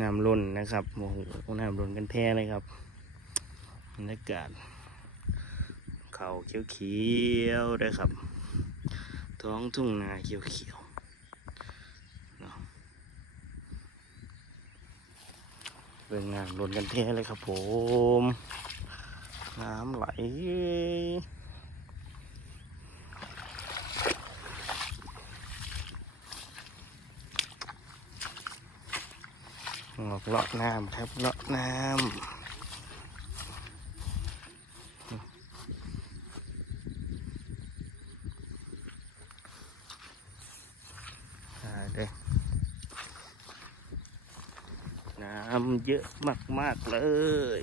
น้ำล้นนะครับโอ้โหน้ำล้นกันแท้เลยครับบรรยากาศเขาเขียวๆเลยครับ ท้องทุ่งนาเขียวๆเนาะเรื่องน้ำล้นกันแท้เลยครับผม น้ำไหล ออกเลาะน้ำครับเลาะน้ำอ่าเด้อน้ำเยอะมาก ๆ เลย